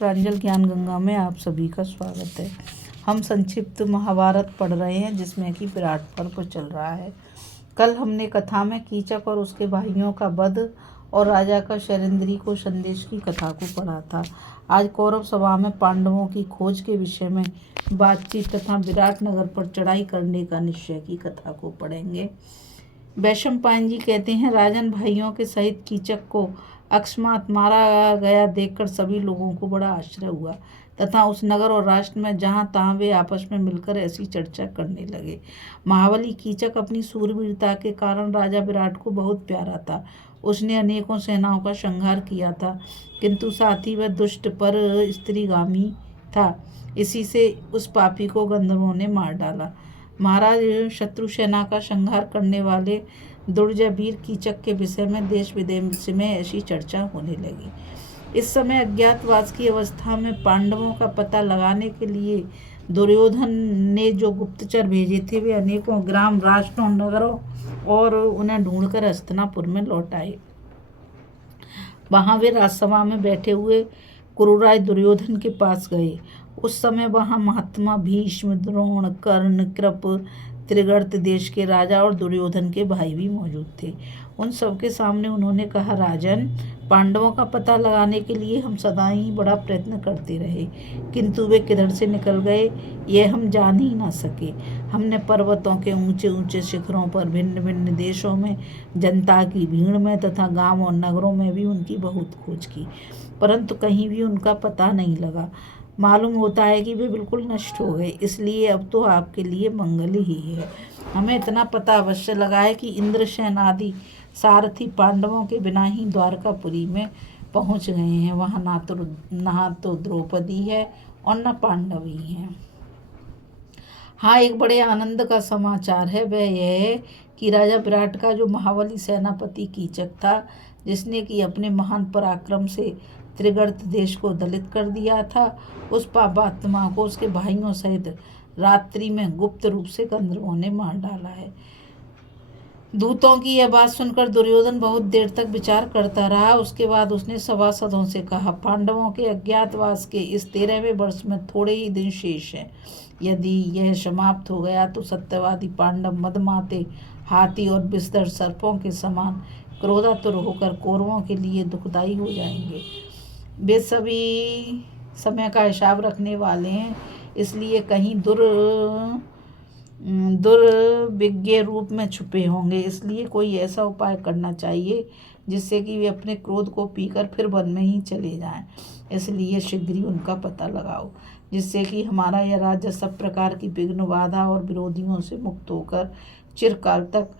प्रांजल ज्ञान गंगा में आप सभी का स्वागत है। हम संक्षिप्त महाभारत पढ़ रहे हैं जिसमें कि विराट पर्व चल रहा है। कल हमने कथा में कीचक और उसके भाइयों का वध और राजा का शैलेंद्री को संदेश की कथा को पढ़ा था। आज कौरव सभा में पांडवों की खोज के विषय में बातचीत तथा विराट नगर पर चढ़ाई करने का निश्चय की कथा को पढ़ेंगे। वैशंपायन जी कहते हैं, राजन भाइयों के सहित कीचक को अकस्मात मारा गया देखकर सभी लोगों को बड़ा आश्चर्य हुआ तथा उस नगर और राष्ट्र में जहाँ तहाँ वे आपस में मिलकर ऐसी चर्चा करने लगे। महाबली कीचक अपनी सूरवीरता के कारण राजा विराट को बहुत प्यारा था। उसने अनेकों सेनाओं का संहार किया था, किंतु साथ ही वह दुष्ट पर स्त्रीगामी था। इसी से उस पापी को गंधर्वों ने मार डाला। महाराज शत्रु सेना का संहार करने वाले दुर्जय वीर कीचक के विषय में देश विदेश में ऐसी चर्चा होने लगी। इस समय अज्ञातवास की अवस्था में पांडवों का पता लगाने के लिए दुर्योधन ने जो गुप्तचर भेजे थे वे अनेकों ग्राम, राष्ट्रों, नगरों और उन्हें ढूंढकर हस्तिनापुर में लौट आए। वहां वे राजसभा में बैठे हुए कुरुराज दुर्योधन के पास गए। उस समय वहां महात्मा भीष्म, द्रोण, कर्ण, कृप, त्रिगर्त देश के राजा और दुर्योधन के भाई भी मौजूद थे। उन सबके सामने उन्होंने कहा, राजन, पांडवों का पता लगाने के लिए हम सदा ही बड़ा प्रयत्न करते रहे, किंतु वे किधर से निकल गए ये हम जान ही ना सके। हमने पर्वतों के ऊंचे ऊंचे शिखरों पर, भिन्न भिन्न देशों में, जनता की भीड़ में तथा गांव और नगरों में भी उनकी बहुत खोज की, परंतु कहीं भी उनका पता नहीं लगा। मालूम होता है कि वे बिल्कुल नष्ट हो गए। इसलिए अब तो आपके लिए मंगल ही है। हमें इतना पता अवश्य लगा है कि इंद्रसेन आदि सारथी पांडवों के बिना ही द्वारकापुरी में पहुंच गए हैं। वहां ना तो द्रौपदी है और न पांडव ही हैं। हाँ, एक बड़े आनंद का समाचार है। वह यह है कि राजा विराट का जो महाबली सेनापति कीचक था, जिसने कि अपने महान पराक्रम से त्रिगर्त देश को दलित कर दिया था, उस पापात्मा को उसके भाइयों सहित रात्रि में गुप्त रूप से गंधर्वों ने मार डाला है। दूतों की यह बात सुनकर दुर्योधन बहुत देर तक विचार करता रहा। उसके बाद उसने सभासदों से कहा, पांडवों के अज्ञातवास के इस 13वें वर्ष में थोड़े ही दिन शेष हैं। यदि यह समाप्त हो गया तो सत्यवादी पांडव मदमाते हाथी और विषधर सर्पों के समान क्रोधातुर होकर कौरवों के लिए दुखदायी हो जाएंगे। वे सभी समय का हिसाब रखने वाले हैं, इसलिए कहीं दुर्विज्ञ रूप में छुपे होंगे। इसलिए कोई ऐसा उपाय करना चाहिए जिससे कि वे अपने क्रोध को पीकर फिर वन में ही चले जाएं। इसलिए शीघ्र ही उनका पता लगाओ, जिससे कि हमारा यह राज्य सब प्रकार की विघ्न, बाधा और विरोधियों से मुक्त होकर चिरकाल तक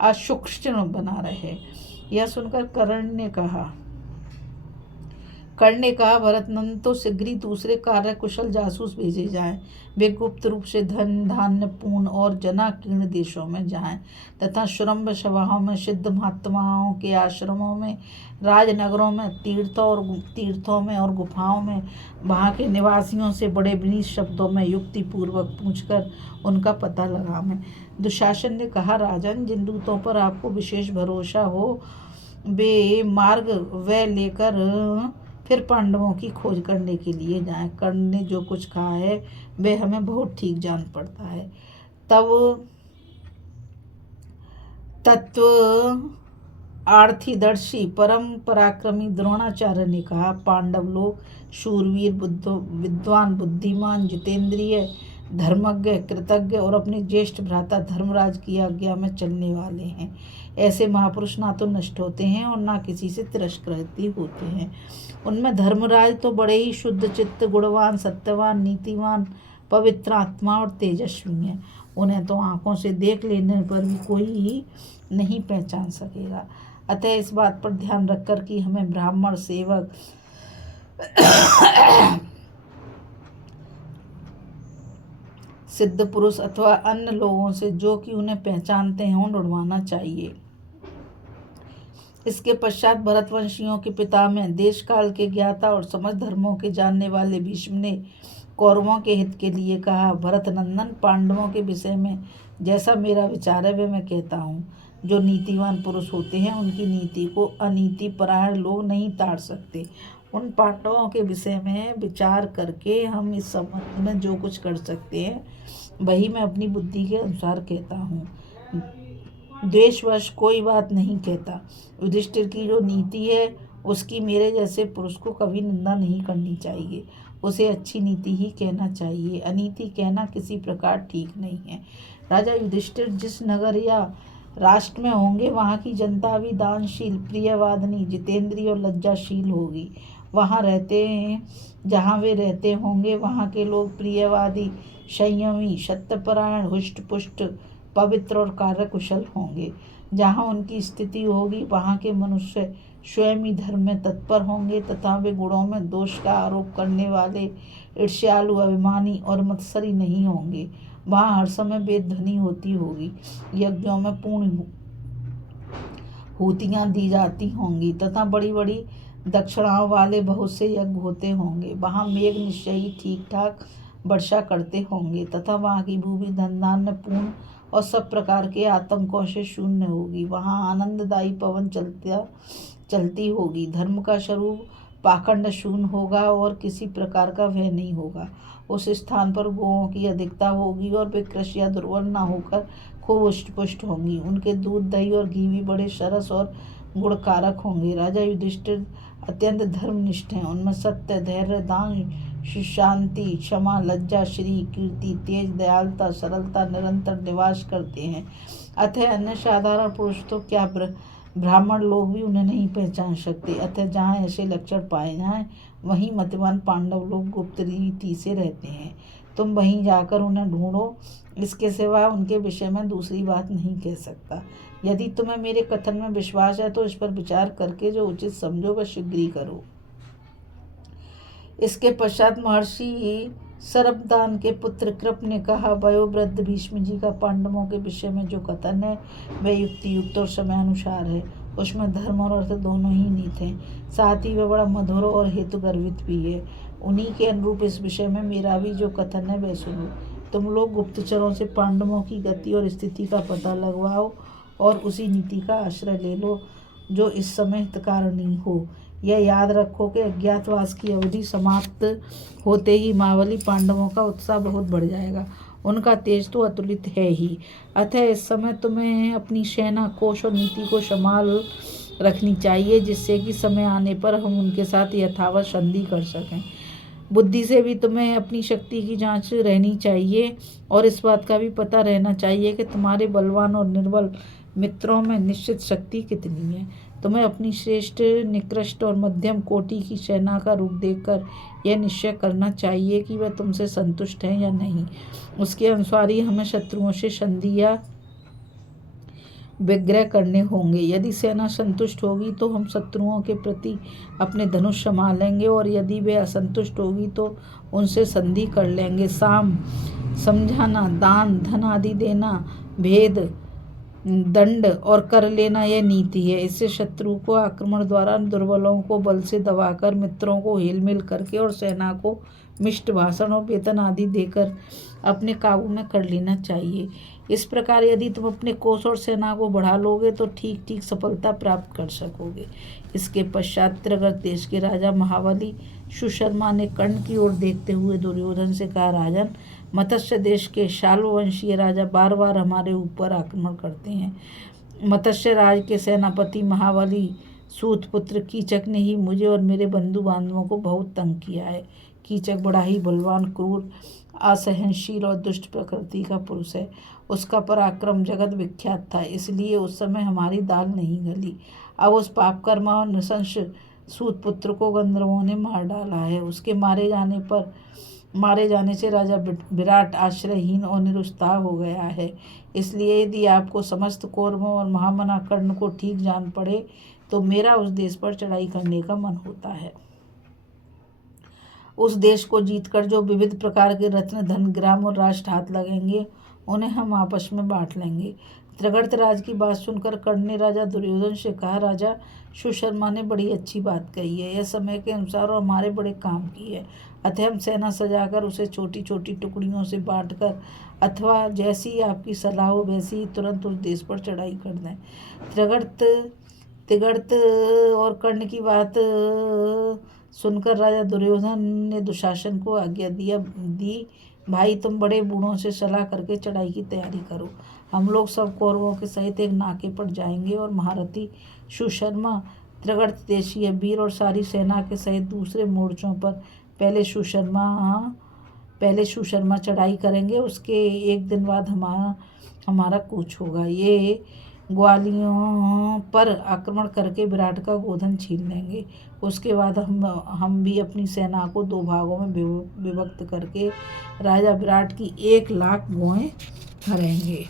अशुक्षण बना रहे। यह सुनकर कर्ण ने कहा, भरतनंदन, तो शीघ्र ही दूसरे कार्य कुशल जासूस भेजे जाएं। वे गुप्त रूप से धन धान्य पूर्ण और जनाकीर्ण देशों में जाएं तथा शुरम्भ सभाओं में, सिद्ध महात्माओं के आश्रमों में, राजनगरों में, तीर्थों में और गुफाओं में वहाँ के निवासियों से बड़े विनीत शब्दों में युक्ति पूर्वक पूछकर उनका पता लगावें। दुशासन ने कहा, राजन, जिन दूतों पर आपको विशेष भरोसा हो वे मार्ग वे लेकर फिर पांडवों की खोज करने के लिए जाएं। कर्ण ने जो कुछ कहा है वे हमें बहुत ठीक जान पड़ता है। तब तत्व आर्थिदर्शी परम पराक्रमी द्रोणाचार्य ने कहा, पांडव लोग शूरवीर, विद्वान, बुद्धिमान, जितेंद्रिय, धर्मज्ञ, कृतज्ञ और अपने ज्येष्ठ भ्राता धर्मराज की आज्ञा में चलने वाले हैं। ऐसे महापुरुष ना तो नष्ट होते हैं और ना किसी से तिरस्कृत होते हैं। उनमें धर्मराज तो बड़े ही शुद्ध चित्त, गुणवान, सत्यवान, नीतिवान, पवित्र आत्मा और तेजस्वी हैं। उन्हें तो आंखों से देख लेने पर भी कोई ही नहीं पहचान सकेगा। अतः इस बात पर ध्यान रखकर कि हमें ब्राह्मण, सेवक, सिद्ध पुरुष अथवा अन्य लोगों से जो कि उन्हें पहचानते हों ढूंढवाना चाहिए। इसके पश्चात भरतवंशियों के पिता में देश काल के ज्ञाता और समस्त धर्मों के जानने वाले भीष्म ने कौरवों के हित के लिए कहा, भरतनंदन, पांडवों के विषय में जैसा मेरा विचार है वे मैं कहता हूँ। जो नीतिवान पुरुष होते हैं उनकी नीति को अनीति परायण लोग नहीं ताड़ सकते उन पांडवों के विषय में विचार करके हम इस संबंध में जो कुछ कर सकते हैं वही मैं अपनी बुद्धि के अनुसार कहता हूँ। द्वेषवश कोई बात नहीं कहता। युधिष्ठिर की जो नीति है उसकी मेरे जैसे पुरुष को कभी निंदा नहीं करनी चाहिए। उसे अच्छी नीति ही कहना चाहिए। अनीति कहना किसी प्रकार ठीक नहीं है। राजा युधिष्ठिर जिस नगर या राष्ट्र में होंगे वहाँ की जनता भी दानशील, प्रियवादिनी, जितेंद्रिय और लज्जाशील होगी। जहाँ वे रहते होंगे वहाँ के लोग प्रियवादी, संयमी, सत्यपरायण, हुष्ट पुष्ट, पवित्र और कार्यकुशल होंगे। जहाँ उनकी स्थिति होगी वहाँ के मनुष्य स्वयं ही धर्म में तत्पर होंगे तथा वे गुणों में दोष का आरोप करने वाले, ईर्ष्यालु, अभिमानी और मत्सरी नहीं होंगे। वहाँ हर समय वेद ध्वनि होती होगी, यज्ञों में पूर्ण हूतियाँ दी जाती होंगी तथा बड़ी बड़ी दक्षिणाओं वाले बहुत से यज्ञ होते होंगे। वहाँ मेघ निश्चय ही ठीक ठाक वर्षा करते होंगे तथा वहाँ की भूमि धन धान्य पूर्ण और सब प्रकार के आतंकों से शून्य होगी। वहाँ आनंददायी पवन चलती होगी। धर्म का स्वरूप पाखंड शून्य होगा और किसी प्रकार का भय नहीं होगा। उस स्थान पर गौओं की अधिकता होगी और वे कृषि या दुर्बल न होकर खूब हुष्ट पुष्ट होंगी। उनके दूध, दही और घी भी बड़े सरस और गुणकारक होंगे। राजा युधिष्ठिर अत्यंत धर्मनिष्ठ हैं। उनमें सत्य, धैर्य, दान, शांति, क्षमा, लज्जा, श्री, कीर्ति, तेज, दयालुता, सरलता निरंतर निवास करते हैं। अतः अन्य साधारण पुरुष तो क्या ब्राह्मण लोग भी उन्हें नहीं पहचान सकते। अतः जहाँ ऐसे लक्षण पाए जाएं वहीं मतिवान पांडव लोग गुप्त रीति से रहते हैं। तुम वहीं जाकर उन्हें ढूंढो। इसके सिवा उनके विषय में दूसरी बात नहीं कह सकता। यदि तुम्हें मेरे कथन में विश्वास है तो इस पर विचार करके जो उचित समझो वह शीघ्र ही करो। इसके पश्चात महर्षि शरभदान के पुत्र कृप ने कहा, वयोवृद्ध भीष्म जी का पांडवों के विषय में जो कथन है वह युक्ति युक्त और समय अनुसार है। उसमें धर्म और अर्थ दोनों ही नीत हैं। साथ ही वह बड़ा मधुर और हेतु गर्वित भी है। उन्हीं के अनुरूप इस विषय में मेरा भी जो कथन है वह सुनो। तुम लोग गुप्तचरों से पांडवों की गति और स्थिति का पता लगवाओ और उसी नीति का आश्रय ले लो जो इस समय हितकारिणी हो। यह याद रखो कि अज्ञातवास की अवधि समाप्त होते ही महाबली पांडवों का उत्साह बहुत बढ़ जाएगा। उनका तेज तो अतुलित है ही। अतः इस समय तुम्हें अपनी सेना, कोश और नीति को संभाल रखनी चाहिए जिससे कि समय आने पर हम उनके साथ यथावत संधि कर सकें। बुद्धि से भी तुम्हें अपनी शक्ति की जांच रहनी चाहिए और इस बात का भी पता रहना चाहिए कि तुम्हारे बलवान और निर्बल मित्रों में निश्चित शक्ति कितनी है। तुम्हें अपनी श्रेष्ठ, निकृष्ट और मध्यम कोटि की सेना का रूप देखकर यह निश्चय करना चाहिए कि वह तुमसे संतुष्ट हैं या नहीं। उसके अनुसार ही हमें शत्रुओं से संधि या विग्रह करने होंगे। यदि सेना संतुष्ट होगी तो हम शत्रुओं के प्रति अपने धनुष संभालेंगे और यदि वे असंतुष्ट होगी तो उनसे संधि कर लेंगे। समझाना, दान, धन आदि देना, भेद, दंड और कर लेना यह नीति है। इससे शत्रु को आक्रमण द्वारा दुर्बलों को बल से दबाकर, मित्रों को हेलमेल करके और सेना को मिष्ट भाषण और वेतन आदि देकर अपने काबू में कर लेना चाहिए। इस प्रकार यदि तुम अपने कोष और सेना को बढ़ा लोगे तो ठीक ठीक सफलता प्राप्त कर सकोगे। इसके पश्चात त्रिगर्त देश के राजा महाबली सुशर्मा ने कर्ण की ओर देखते हुए दुर्योधन से कहा, राजन, मत्स्य देश के शाल्ववंशीय राजा बार बार हमारे ऊपर आक्रमण करते हैं। मत्स्य राज के सेनापति महाबली सूतपुत्र कीचक ने ही मुझे और मेरे बंधु बांधवों को बहुत तंग किया है। कीचक बड़ा ही बलवान, क्रूर, असहनशील और दुष्ट प्रकृति का पुरुष है। उसका पराक्रम जगत विख्यात था, इसलिए उस समय हमारी दाल नहीं गली। अब उस पापकर्मा और नृशंस सूतपुत्र को गंधर्वों ने मार डाला है। उसके मारे जाने से राजा विराट आश्रयहीन और निरुत्साह हो गया है। इसलिए यदि आपको समस्त कौरवों और महामना कर्ण को ठीक जान पड़े तो मेरा उस देश पर चढ़ाई करने का मन होता है। उस देश को जीतकर जो विविध प्रकार के रत्न, धन, ग्राम और राष्ट्र हाथ लगेंगे उन्हें हम आपस में बांट लेंगे। त्रिगर्त राज की बात सुनकर कर्ण ने राजा दुर्योधन से कहा, राजा, सुशर्मा ने बड़ी अच्छी बात कही है। यह समय के अनुसार और हमारे बड़े काम की है। अतः हम सेना सजाकर उसे छोटी छोटी टुकड़ियों से बांटकर अथवा जैसी आपकी सलाह हो वैसी ही तुरंत उस देश पर चढ़ाई कर दें। त्रिगर्त और कर्ण की बात सुनकर राजा दुर्योधन ने दुशासन को आज्ञा दी, भाई तुम बड़े बूढ़ों से सलाह करके चढ़ाई की तैयारी करो। हम लोग सब कौरवों के सहित एक नाके पर जाएंगे और महारथी सुशर्मा, त्रिगढ़ देशीय वीर और सारी सेना के सहित दूसरे मोर्चों पर पहले सुशर्मा चढ़ाई करेंगे। उसके एक दिन बाद हमारा कूच होगा। ये ग्वालियों पर आक्रमण करके विराट का गोधन छीन लेंगे। उसके बाद हम भी अपनी सेना को 2 भागों में विभक्त करके राजा विराट की 1 लाख गौएं हरेंगे।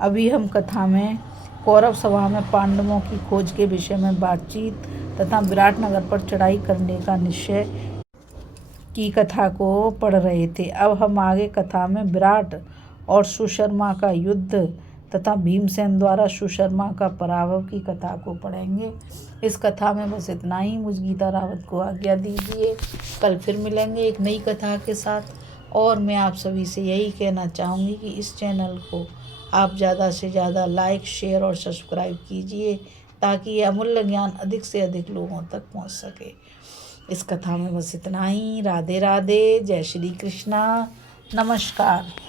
अभी हम कथा में कौरव सभा में पांडवों की खोज के विषय में बातचीत तथा विराट नगर पर चढ़ाई करने का निश्चय की कथा को पढ़ रहे थे। अब हम आगे कथा में विराट और सुशर्मा का युद्ध तथा भीमसेन द्वारा सुशर्मा का पराभव की कथा को पढ़ेंगे। इस कथा में बस इतना ही। मुझ गीता रावत को आज्ञा दीजिए। कल फिर मिलेंगे एक नई कथा के साथ। और मैं आप सभी से यही कहना चाहूँगी कि इस चैनल को आप ज़्यादा से ज़्यादा लाइक, शेयर और सब्सक्राइब कीजिए ताकि ये अमूल्य ज्ञान अधिक से अधिक लोगों तक पहुँच सके। इस कथा में बस इतना ही। राधे राधे। जय श्री कृष्णा। नमस्कार।